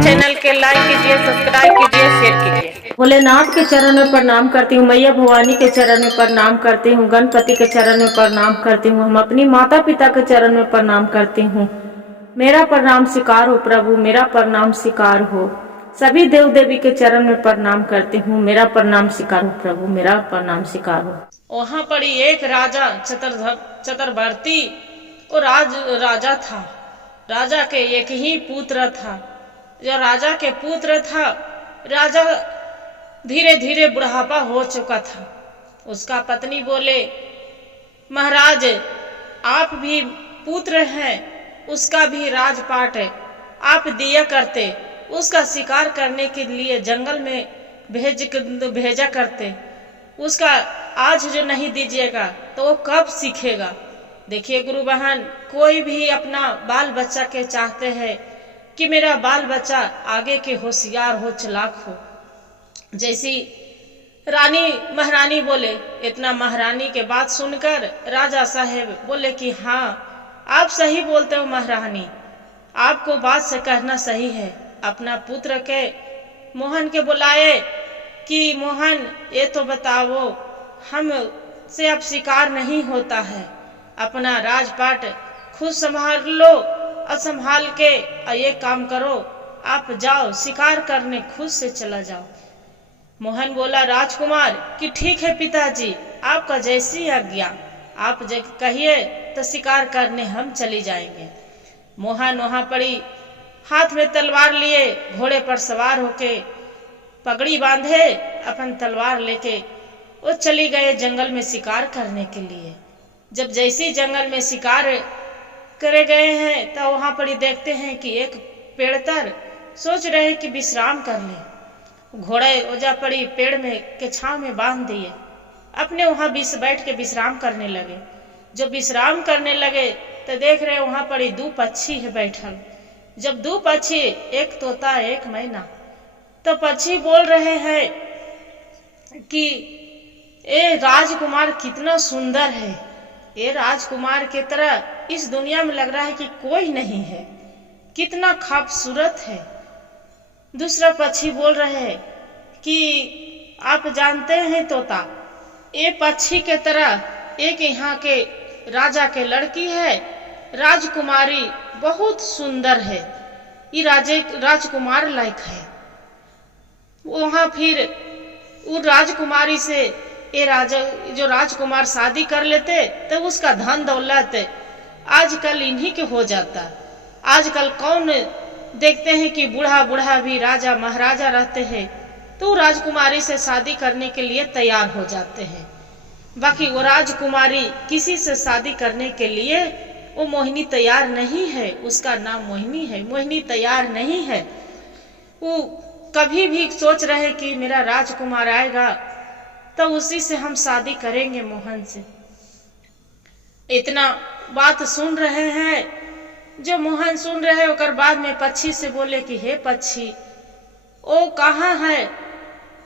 Channel के like कीजिए, subscribe कीजिए, शेयर कीजिए। भोलेनाथ के चरण में प्रणाम करती हूँ, मैया भवानी के चरण में प्रणाम करती हूँ, गणपति के चरण में प्रणाम करती हूँ, हम अपनी माता पिता के चरण में प्रणाम करती हूँ। मेरा प्रणाम स्वीकार हो प्रभु, मेरा प्रणाम स्वीकार हो। सभी देव देवी के चरण में प्रणाम करती हूँ, मेरा प्रणाम स्वीकार हो प्रभु, मेरा प्रणाम स्वीकार हो। वहां पर एक राजा चतुर्वर्ती वो राजा था। राजा के एक ही पुत्र था। जो राजा के पुत्र था, राजा धीरे धीरे बुढ़ापा हो चुका था। उसका पत्नी बोले, महाराज आप भी पुत्र हैं, उसका भी राजपाट है, आप दिया करते, उसका शिकार करने के लिए जंगल में भेजा करते। उसका आज जो नहीं दीजिएगा तो वो कब सीखेगा। देखिए गुरु बहन, कोई भी अपना बाल बच्चा के चाहते हैं कि मेरा बाल बच्चा आगे के होशियार हो, चालाक हो। जैसी रानी महारानी बोले, इतना महारानी के बात सुनकर राजा साहेब बोले कि हाँ आप सही बोलते हो महारानी, आपको बात से कहना सही है। अपना पुत्र के मोहन के बुलाए कि मोहन ये तो बताओ, हम से अब शिकार नहीं होता है, अपना राजपाट खुद संभाल लो और संभाल के ये काम करो, आप जाओ शिकार करने, खुद से चला जाओ। मोहन बोला राजकुमार कि ठीक है पिताजी, आपका जैसी आज्ञा, आप कहिए तो शिकार करने हम चली जाएंगे। मोहन वहां पड़ी, हाथ में तलवार लिए, घोड़े पर सवार होके, पगड़ी बांधे, अपन तलवार लेके वो चली गए जंगल में शिकार करने के लिए। जब जैसे जंगल में शिकार करे गए हैं तो वहां पर देखते हैं कि एक पेड़ तर सोच रहे हैं कि विश्राम कर ले। घोड़े ओजा पड़ी पेड़ में के छांव में बांध दिए, अपने वहां बैठ के विश्राम करने लगे। जब विश्राम करने लगे तो देख रहे वहां पड़ी दो पक्षी है बैठल। जब दो पक्षी, एक तोता एक मैना, तो पक्षी बोल रहे हैं कि ये राजकुमार कितना सुंदर है, ये राजकुमार की तरह इस दुनिया में लग रहा है कि कोई नहीं है, कितना खूबसूरत है। दूसरा पक्षी बोल रहे हैं कि आप जानते हैं तोता, ये पक्षी के तरह एक यहाँ के राजा के लड़की है, राजकुमारी बहुत सुंदर है, ये राजकुमार लायक है। वहां फिर वो राजकुमारी से ये राजा जो राजकुमार शादी कर लेते तो उसका धन दौलत आजकल इन्हीं के हो जाता। आजकल कौन देखते हैं कि बूढ़ा बूढ़ा भी राजा महाराजा रहते हैं तो राजकुमारी से शादी करने के लिए तैयार हो जाते हैं। बाकी वो राजकुमारी किसी से शादी करने के लिए वो मोहिनी तैयार नहीं है, उसका नाम मोहिनी है, मोहिनी तैयार नहीं है। वो कभी भी सोच रहे कि मेरा राजकुमार आएगा तो उसी से हम शादी करेंगे, मोहन से। इतना बात सुन रहे हैं, जो मोहन सुन रहे होकर बाद में पक्षी से बोले कि हे पक्षी, ओ कहाँ है,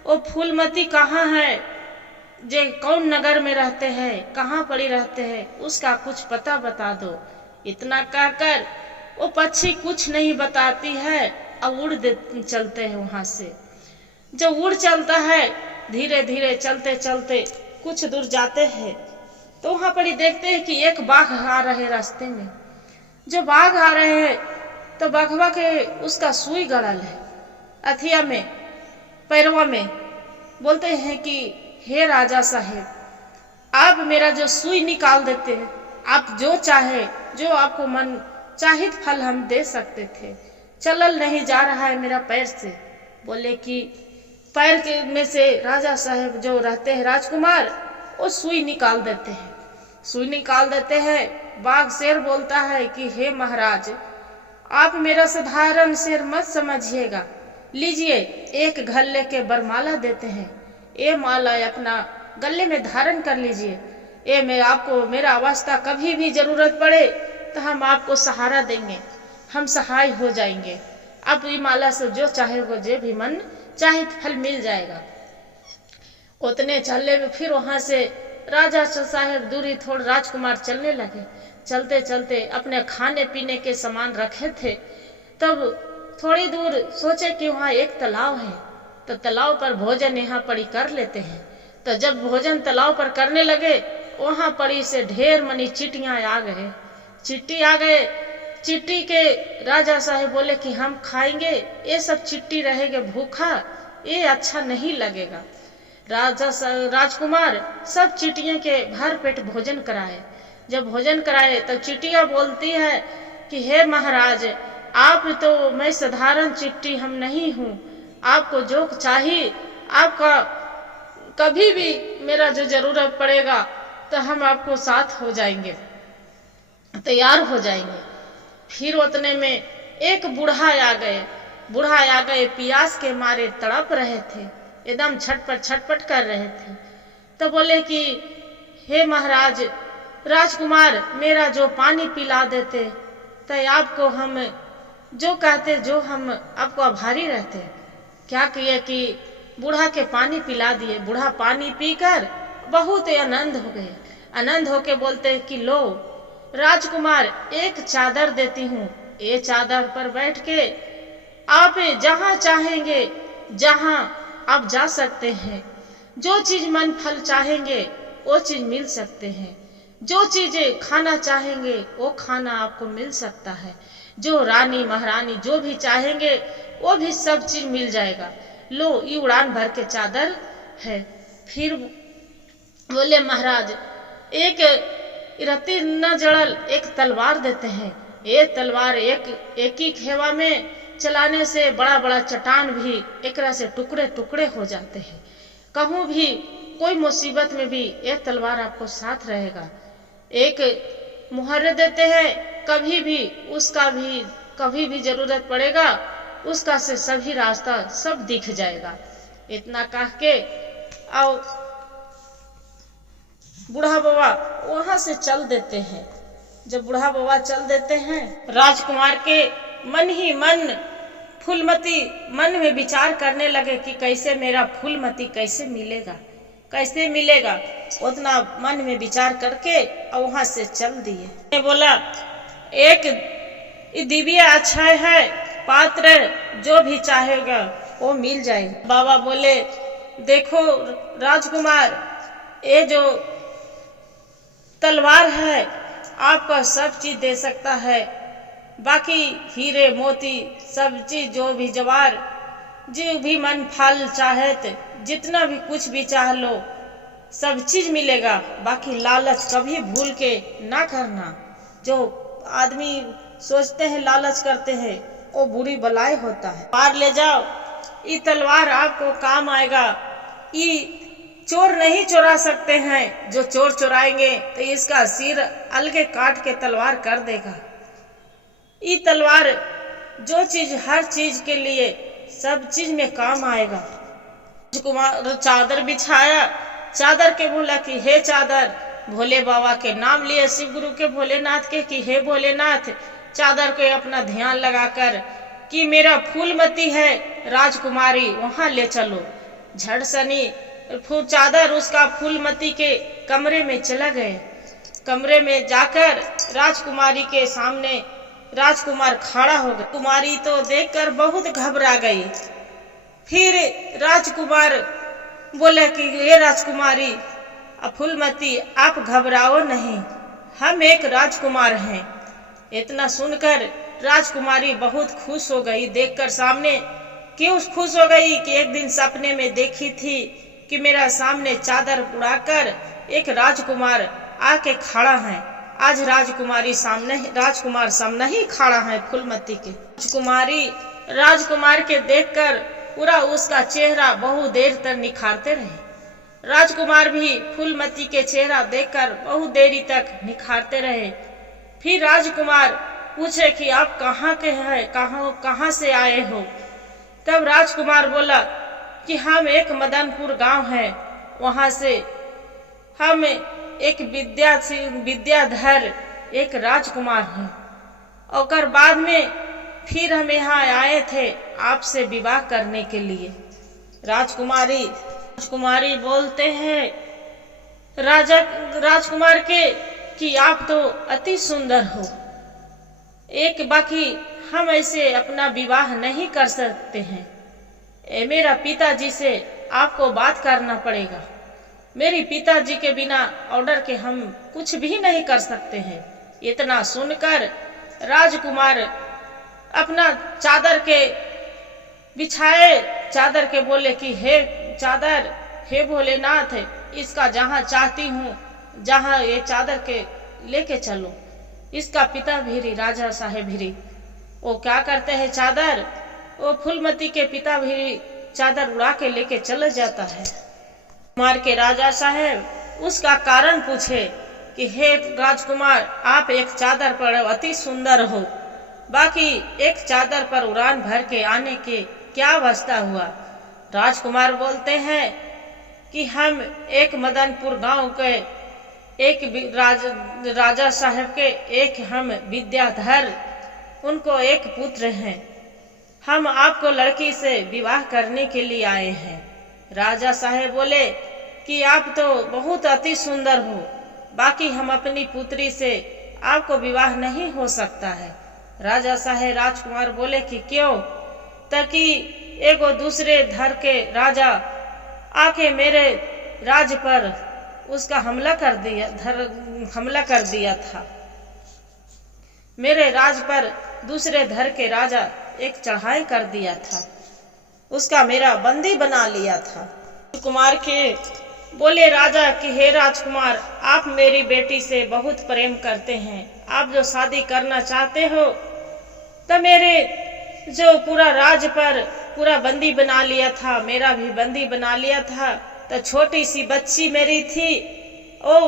ओ फूलमती कहाँ है, जे कौन नगर में रहते हैं, कहाँ पड़ी रहते हैं, उसका कुछ पता बता दो। इतना कहकर वो पक्षी कुछ नहीं बताती है और चलते हैं वहां से। जब उड़ चलता है, धीरे धीरे चलते चलते कुछ दूर जाते हैं तो वहां पर ही देखते हैं कि एक बाघ आ रहे रास्ते में। जो बाघ आ रहे हैं तो बाघवा के उसका सुई गड़ल है अथिया में, पैरवा में। बोलते हैं कि हे राजा साहेब, आप मेरा जो सुई निकाल देते हैं, आप जो चाहे, जो आपको मन चाहित फल हम दे सकते थे, चलल नहीं जा रहा है मेरा पैर से। बोले कि पैर के में से राजा साहेब जो रहते हैं राजकुमार, वो सुई निकाल देते हैं, सुई निकाल देते हैं। बाघ शेर बोलता है कि हे महाराज, आप मेरा साधारण शेर मत समझिएगा, लीजिए एक गले के बरमाला देते हैं, ये माला अपना गले में धारण कर लीजिए, ये मैं आपको मेरा अवस्था कभी भी जरूरत पड़े तो हम आपको सहारा देंगे, हम सहाय हो जाएंगे। आप ये माला से जो चाहेगा, जो भी मन चाहे फल मिल जाएगा। उतने चलने में फिर वहां से राजा साहेब दूरी थोड़ राजकुमार चलने लगे चलते चलते अपने खाने पीने के सामान रखे थे। तब थोड़ी दूर सोचे कि वहाँ एक तालाब है, तो तालाब पर भोजन यहाँ पड़ी कर लेते हैं। तो जब भोजन तालाब पर करने लगे, वहाँ पड़ी से ढेर मनी चिट्टियाँ आ गए। चिट्टी आ गए। चिट्टी के राजा साहब बोले कि हम खाएंगे, ये सब चिट्टी रहेंगे भूखा, ये अच्छा नहीं लगेगा। राजकुमार सब चिट्टियों के भर पेट भोजन कराए। जब भोजन कराए तब चिट्टियाँ बोलती है कि हे महाराज, आप तो, मैं साधारण चिट्टी हम नहीं हूँ, आपको जो चाहिए, आपका कभी भी मेरा जो जरूरत पड़ेगा तो हम आपको साथ हो जाएंगे, तैयार हो जाएंगे। फिर उतने में एक बूढ़ा आ गए, प्यास के मारे तड़प रहे थे, एकदम छटपट कर रहे थे। तो बोले कि हे महाराज, राजकुमार मेरा जो पानी पिला देते तो आपको हम जो कहते, जो हम आपको आभारी रहते। क्या किए कि बूढ़ा के पानी पिला दिए। बूढ़ा पानी पीकर बहुत आनंद हो गए। आनंद होके बोलते कि लो राजकुमार, एक चादर देती हूँ, ये चादर पर बैठ के आप जहाँ चाहेंगे, जहाँ आप जा सकते हैं। जो चीज मन फल चाहेंगे वो चीज मिल सकते हैं। जो चीजें खाना चाहेंगे वो खाना आपको मिल सकता है। जो रानी महारानी जो भी चाहेंगे वो भी सब चीज मिल जाएगा। लो ये उड़ान भर के चादर है। फिर बोले महाराज, एक रत्ती न जड़ल एक तलवार देते हैं। ये तलवार एक ही खेवा में चलाने से बड़ा बड़ा चट्टान भी एकरा से टुकड़े टुकड़े हो जाते हैं। कहूँ भी कोई मुसीबत में भी ये तलवार आपको साथ रहेगा। एक मुहर्र देते हैं, कभी भी जरूरत पड़ेगा उसका से सभी रास्ता सब दिख जाएगा। इतना कह के आओ बूढ़ा बाबा वहां से चल देते हैं। जब बूढ़ा बाबा चल देते हैं, राजकुमार के मन ही मन फूलमती मन में विचार करने लगे कि कैसे मेरा फूलमती कैसे मिलेगा। उतना मन में विचार करके और वहां से चल दिए। बोला एक दिव्य अच्छा है, पात्र जो भी चाहेगा वो मिल जाएगा। बाबा बोले देखो राजकुमार, ये जो तलवार है आपका सब चीज दे सकता है, बाकी हीरे मोती सब चीज जो भी जवार जो भी मन फल चाहे, जितना भी कुछ भी चाह लो सब चीज मिलेगा। बाकी लालच कभी भूल के ना करना। जो आदमी सोचते हैं लालच करते हैं वो बुरी बलाई होता है। पार ले जाओ, ये तलवार आपको काम आएगा। ये चोर नहीं चुरा सकते हैं, जो चोर चुराएंगे तो इसका सिर अलगे काट के तलवार कर देगा। ये तलवार जो चीज हर चीज के लिए सब चीज में काम आएगा। राजकुमार चादर बिछाया, चादर के बोला कि हे चादर, भोले बाबा के नाम लिए, शिव गुरु के भोलेनाथ के कि हे भोलेनाथ, चादर को अपना ध्यान लगाकर कि मेरा फूलमती है राजकुमारी, वहां ले चलो। झड़ सनी चादर उसका फूलमती के कमरे में चला गए। कमरे में जाकर राजकुमारी के सामने राजकुमार खड़ा हो गया। कुमारी तो देखकर बहुत घबरा गई। फिर राजकुमार बोले कि ये राजकुमारी फूलमती, आप घबराओ नहीं, हम एक राजकुमार हैं। इतना सुनकर राजकुमारी बहुत खुश हो गई। देखकर सामने क्यों खुश हो गई कि एक दिन सपने में देखी थी कि मेरा सामने चादर उड़ाकर एक राजकुमार आके खड़ा है। आज राजकुमार सामने ही खड़ा है फूलमती के। राजकुमार के देखकर पूरा उसका चेहरा बहुत देर तक निखारते रहे। राजकुमार भी फूलमती के चेहरा देखकर बहुत देरी तक निखारते रहे। फिर राजकुमार पूछे कि आप कहाँ के हैं, कहाँ से आए हो। तब राजकुमार बोला कि हम एक मदनपुर गांव है, वहां से हम एक विद्याधर एक राजकुमार हैं। और बाद में फिर हम यहाँ आए थे आपसे विवाह करने के लिए। राजकुमारी बोलते हैं राजकुमार के कि आप तो अति सुंदर हो, एक बाकी हम ऐसे अपना विवाह नहीं कर सकते हैं। मेरा पिताजी से आपको बात करना पड़ेगा। मेरी पिताजी के बिना ऑर्डर के हम कुछ भी नहीं कर सकते हैं। इतना सुनकर राजकुमार अपना चादर के बिछाए, चादर के बोले कि हे चादर, हे भोलेनाथ, इसका जहाँ चाहती हूँ, जहाँ ये चादर के लेके चलो। इसका पिता भी राजा साहेब भी वो क्या करते हैं, चादर वो फूलमती के पिता भी चादर उड़ा के लेके चले जाता है। कुमार के राजा साहेब उसका कारण पूछे कि हे राजकुमार, आप एक चादर पर अति सुंदर हो, बाकी एक चादर पर उड़ान भर के आने के क्या अवस्था हुआ। राजकुमार बोलते हैं कि हम एक मदनपुर गांव के एक राजा साहब के एक हम विद्याधर, उनको एक पुत्र हैं। हम आपको लड़की से विवाह करने के लिए आए हैं। राजा साहेब बोले कि आप तो बहुत अति सुंदर हो, बाकी हम अपनी पुत्री से आपको विवाह नहीं हो सकता है। राजा साहेब राजकुमार बोले कि क्यों, ताकि एगो दूसरे धर के राजा आके मेरे राज पर उसका हमला कर दिया था। मेरे राज पर दूसरे धर के राजा एक चढ़ाई कर दिया था, उसका मेरा बंदी बना लिया था। कुमार के बोले राजा कि हे राजकुमार, आप मेरी बेटी से बहुत प्रेम करते हैं, आप जो शादी करना चाहते हो तो मेरे जो पूरा राज पर पूरा बंदी बना लिया था, मेरा भी बंदी बना लिया था। तो छोटी सी बच्ची मेरी थी, ओ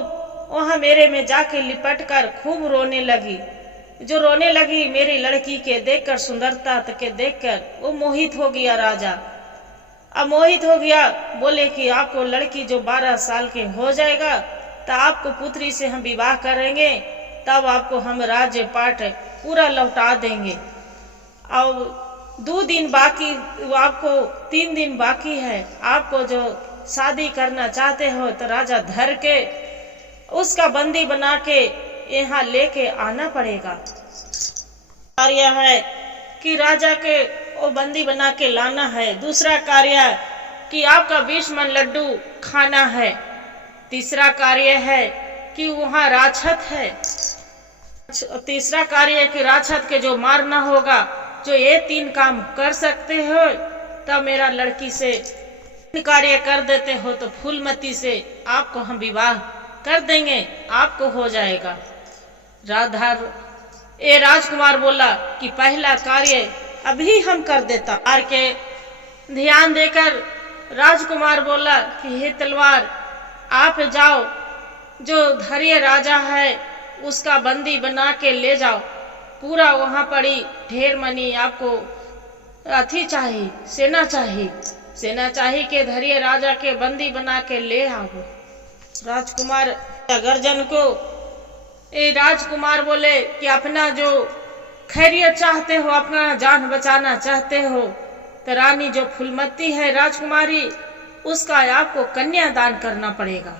वहाँ मेरे में जाके लिपट कर खूब रोने लगी। जो रोने लगी मेरी लड़की के देखकर, सुंदरता के देखकर वो मोहित हो गया राजा। अब मोहित हो गया, बोले कि आपको लड़की जो 12 साल के हो जाएगा तो आपको पुत्री से हम विवाह करेंगे, तब आपको हम राज्य पाट पूरा लौटा देंगे। अब 2 दिन बाकी, आपको 3 दिन बाकी है, आपको जो शादी करना चाहते हो तो राजा धर के उसका बंदी बना के यहाँ लेके आना पड़ेगा। कार्य है कि राजा के वो बंदी बना के लाना है। दूसरा कार्य कि आपका 20 मन लड्डू खाना है। तीसरा कार्य है कि वहाँ राक्षस है। तीसरा कार्य है कि राक्षस के जो मारना होगा। जो ये 3 काम कर सकते हो तब मेरा लड़की से कार्य कर देते हो तो फूलमती से आपको हम विवाह कर देंगे, आपको हो जाएगा। राजकुमार बोला कि पहला कार्य अभी हम कर देता। आर के ध्यान देकर राजकुमार बोला कि हे तलवार, आप जाओ, जो धैर्य राजा है उसका बंदी बना के ले जाओ। पूरा वहाँ पड़ी ढेर मनी आपको अथी चाहिए, सेना चाहिए के धैर्य राजा के बंदी बना के ले आओ। राजकुमार गर्जन को राजकुमार बोले कि अपना जो खैरियत चाहते हो, अपना जान बचाना चाहते हो तो रानी जो फूलमती है राजकुमारी, उसका आपको कन्यादान करना पड़ेगा।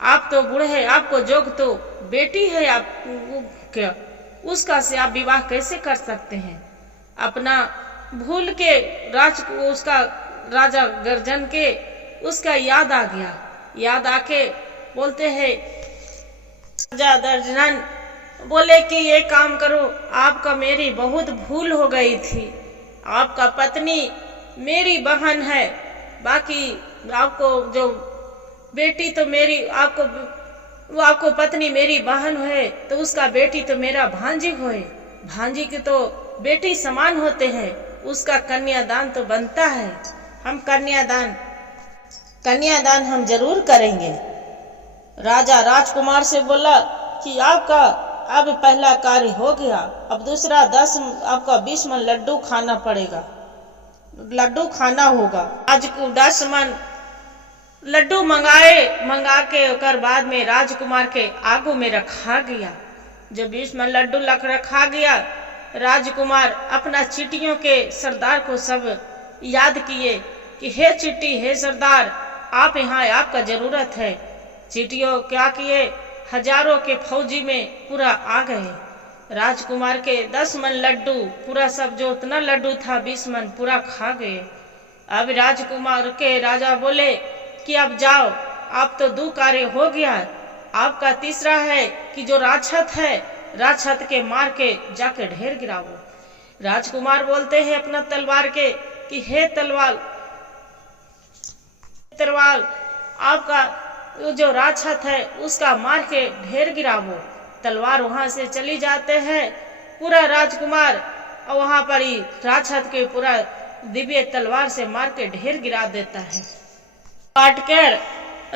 आप तो बूढ़े हैं, आपको जोग तो बेटी है, आप क्या उसका से आप विवाह कैसे कर सकते हैं। अपना भूल के उसका राजा गर्जन के उसका याद आ गया। याद आके बोलते हैं राजा गर्जन बोले कि ये काम करो, आपका मेरी बहुत भूल हो गई थी। आपका पत्नी मेरी बहन है, बाकी आपको जो बेटी तो मेरी, आपको पत्नी मेरी बहन है तो उसका बेटी तो मेरा भांजी होए। भांजी के तो बेटी समान होते हैं, उसका कन्यादान तो बनता है। हम कन्यादान हम जरूर करेंगे। राजा राजकुमार से बोला कि आपका अब पहला कार्य हो गया, अब दूसरा आपका 20 मन लड्डू खाना पड़ेगा, लड्डू खाना होगा। आज 10 मन लड्डू मंगा के ओकर बाद में राजकुमार के आगू में रखा गया। जब 20 मन लड्डू रखा गया, राजकुमार अपना चीटियों के सरदार को सब याद किए कि हे चीटी, हे सरदार, आप यहाँ, आपका जरूरत है। चीटियों क्या किए, हजारों के फौजी में पूरा आ गए। राजकुमार के 10 मन लड्डू पूरा सब जो उतना लड्डू था 20 मन पूरा खा गए। अब राजकुमार के राजा बोले कि अब जाओ, आप तो 2 कार्य हो गया, आपका तीसरा है कि जो राजछत है राजछत के मार के जाके ढेर गिराओ। राजकुमार बोलते हैं अपना तलवार के कि हे तलवार आपका जो राजछत है उसका मार के ढेर गिरावो। तलवार वहां से चली जाते हैं, पूरा राजकुमार और वहां पर ही राजछत के पूरा दिव्य तलवार से मार के ढेर गिरा देता है। काटकर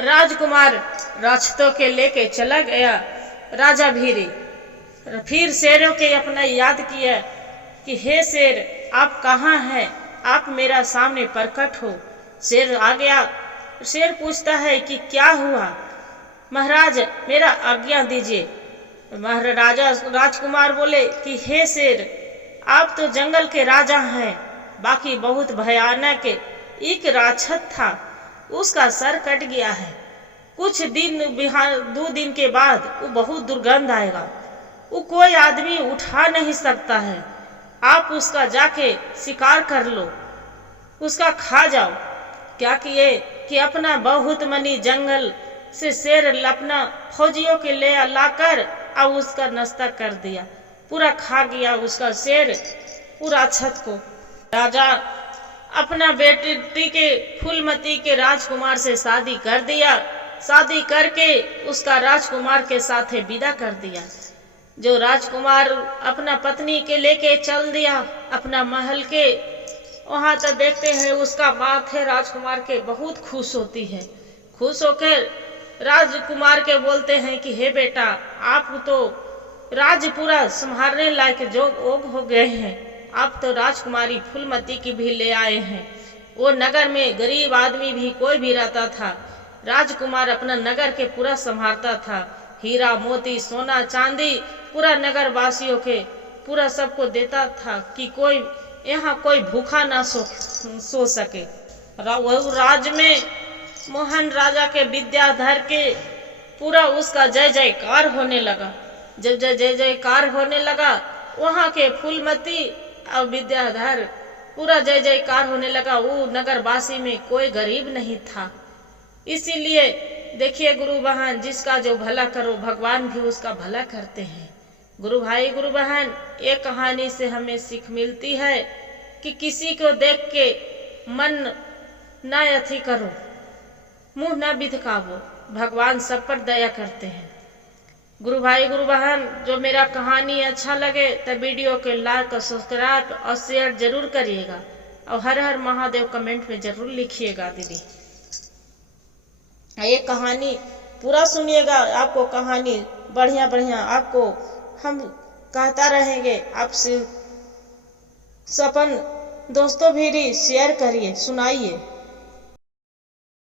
राजकुमार राक्षसों के लेके चला गया राजा भीरी। फिर शेरों के अपना याद किया कि हे शेर आप कहाँ हैं, आप मेरा सामने प्रकट हो। शेर आ गया। शेर पूछता है कि क्या हुआ महाराज, मेरा आज्ञा दीजिए। महाराजा राजकुमार बोले कि हे शेर आप तो जंगल के राजा हैं, बाकी बहुत भयानक एक राक्षस था, उसका सर कट गया है। कुछ दिन 2 दिन के बाद वो बहुत दुर्गंध आएगा, वो कोई आदमी उठा नहीं सकता है। आप उसका जाके शिकार कर लो, उसका खा जाओ। क्या किए कि अपना बहुत मनी जंगल से शेर अपना फौजियों के ले लाकर और उसका नाश्ता कर दिया, पूरा खा गया उसका शेर पूरा छत को। राजा अपना बेटी के फूलमती के राजकुमार से शादी कर दिया। शादी करके उसका राजकुमार के साथ विदा कर दिया। जो राजकुमार अपना पत्नी के लेके चल दिया अपना महल के, वहां तक देखते हैं उसका माँ थे राजकुमार के बहुत खुश होती है। खुश होकर राजकुमार के बोलते हैं कि हे बेटा आप तो राज पूरा संभालने लायक जोग हो गए हैं, आप तो राजकुमारी फूलमती की भी ले आए हैं। वो नगर में गरीब आदमी भी कोई भी रहता था, राजकुमार अपना नगर के पूरा संभालता था। हीरा मोती सोना चांदी पूरा नगर वासियों के पूरा सबको देता था कि कोई यहाँ कोई भूखा ना सो सके। राज में मोहन राजा के विद्याधर के पूरा उसका जय जयकार होने लगा। जब जय जयकार होने लगा वहाँ के फूलमती और विद्याधर पूरा जय जयकार होने लगा। वो नगरवासी में कोई गरीब नहीं था। इसीलिए देखिए गुरु बहन, जिसका जो भला करो भगवान भी उसका भला करते हैं। गुरु भाई गुरु बहन, एक कहानी से हमें सीख मिलती है कि किसी को देख के मन ना अथी करो, मुंह ना बिधकावो, भगवान सब पर दया करते हैं। गुरु भाई गुरु बहन, जो मेरा कहानी अच्छा लगे तो वीडियो के लाइक और सब्सक्राइब और शेयर जरूर करिएगा और हर हर महादेव कमेंट में जरूर लिखिएगा दीदी। ये कहानी पूरा सुनिएगा, आपको कहानी बढ़िया बढ़िया आपको हम कहता रहेंगे। आप अपन दोस्तों भी शेयर करिए, सुनाइए।